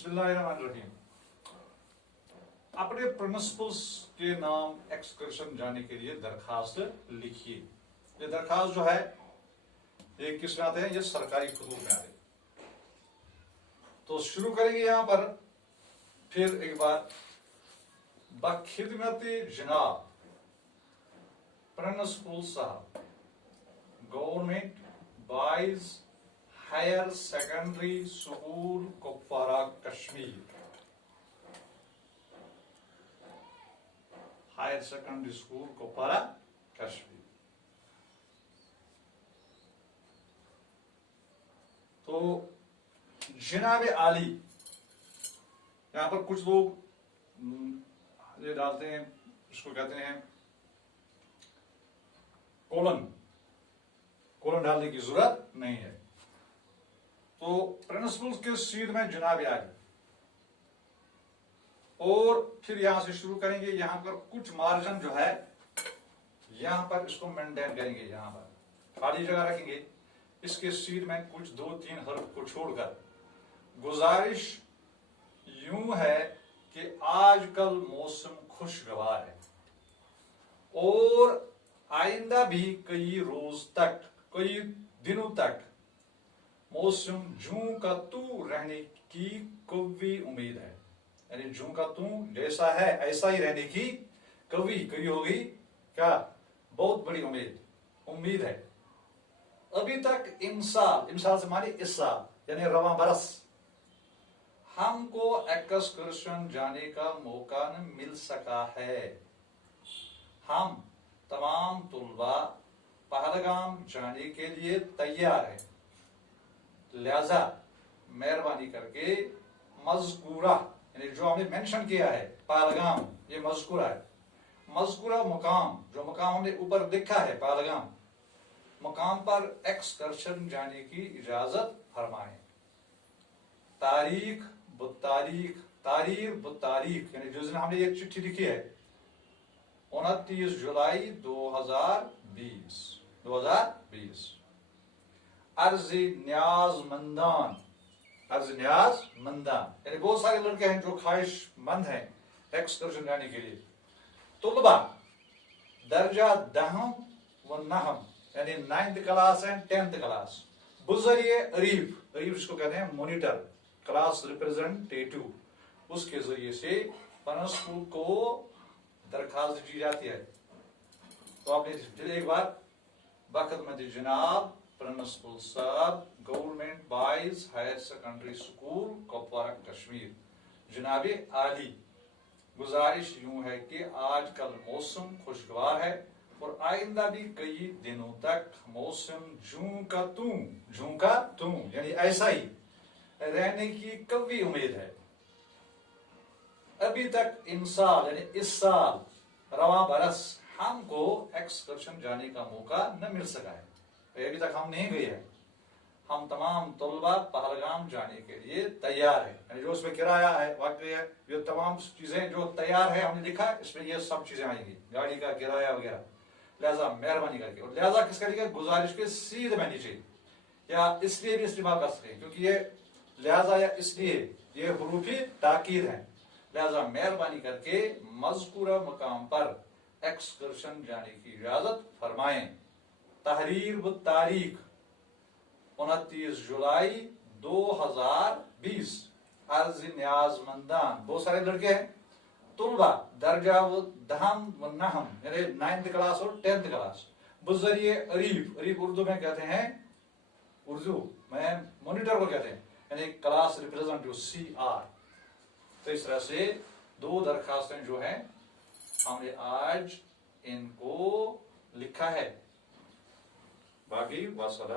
बिस्मिल्लाहिर्रहमानिर्रहीम। अपने प्रिंसिपल्स के नाम एक्सकर्शन जाने के लिए दरखास्त लिखिए। ये दरखास्त जो है ये किस में आते हैं? ये सरकारी खतूत में आते हैं। तो शुरू करेंगे यहां पर। फिर एक बार बखिदमत जनाब प्रिंसिपल साहब, government boys higher secondary school Kupwara Kashmir, higher secondary school Kupwara Kashmir. तो जनाब आली, यहां पर कुछ लोग ये डालते हैं, इसको कहते हैं कोलन डालने की जरूरत नहीं है। तो प्रिंसिपल के सीध में जनाब आली, और फिर यहां से शुरू करेंगे। यहां पर कुछ मार्जिन जो है यहां पर इसको मेंटेन करेंगे, यहां पर खाली जगह रखेंगे। इसके सीध में कुछ 2-3 हर्फ को छोड़कर गुजारिश यूं है कि आजकल मौसम खुशगवार है और आइंदा भी कई रोज तक, कई दिनों तक मौसम जूं का तू रहने की कवी उम्मीद है। यानी जूं का तू जैसा है ऐसा ही रहने की कई होगी क्या, बहुत बड़ी उम्मीद है। अभी तक इमसाल से मानी इस साल यानी रवां बरस हमको एक्सकर्शन जाने का मौका न मिल सका है। हम तमाम तुलबा पहलगाम जाने के लिए तैयार है, लिहाजा मेहरबानी करके मजकूरा यानी जो हमने मेंशन किया है पहलगाम, ये मजकूरा है, मजकूरा मुकाम, जो मुकाम हमने ऊपर लिखा है पहलगाम, मुकाम पर एक्सकर्शन जाने की इजाजत फरमाएं। तारीख यानी जिस दिन हमने ये चिट्ठी लिखी है 29 जुलाई 2020। अर्ज न्याजमंदान यानी बहुत सारे लड़के हैं जो ख्वाहिशमंद हैं एक्सकर्शन जाने के लिए। तुलबा दर्जा 10 व नहम यानी 9th class and 10th class बुजरिए अरीफ इसको कहते हैं मॉनिटर, क्लास रिप्रेजेंटेटिव, उसके जरिए से प्रिंसिपल को दरखास्त दी जाती है। तो आपने फिर एक बार बखिदमत जनाब प्रिंसिपल साहब, government boys higher secondary school Kupwara Kashmir, जनाब आली, गुजारिश यूं है कि आजकल मौसम खुशगवार है और आइंदा भी कई दिनों तक मौसम जूं का तू यानी ऐसा ही रहने की कवी उम्मीद है। अभी तक इस साल रवां बरस हमको एक्सकर्शन जाने का मौका न मिल सका है, अभी तक हम नहीं गए हैं। हम तमाम तलबा पहलगाम जाने के लिए तैयार है, यानी जो उसमें किराया है, वक्त है, ये तमाम चीजें जो तैयार है हमने लिखा है, इसमें ये सब चीजें आएंगी, गाड़ी का किराया वगैरह। लिहाजा मेहरबानी करके, और लिहाजा किसका लिखा, गुजारिश के सीधे में नीचे या इसलिए भी इस्तेमाल कर सके क्योंकि ये लिहाजा या इसलिए ये हुरूफी ताकीद है। लिहाजा मेहरबानी करके मज़कूरा मकाम पर एक्सकर्शन जाने की इजाजत फरमाएं। तहरीर व तारीख 29 जुलाई 2020। अर्ज न्याजमंदान, बहुत सारे लड़के हैं। तुलबा दर्जा व दहम व नहम यानी 9th क्लास और 10th क्लास बुजरिए अरीफ उर्दू में कहते हैं, उर्दू में मॉनिटर को कहते हैं, यानी क्लास रिप्रेजेंटेटिव CR। तो इस तरह से 2 दरखास्तें जो हैं हमने आज इनको लिखा है। बाकी वसलाम।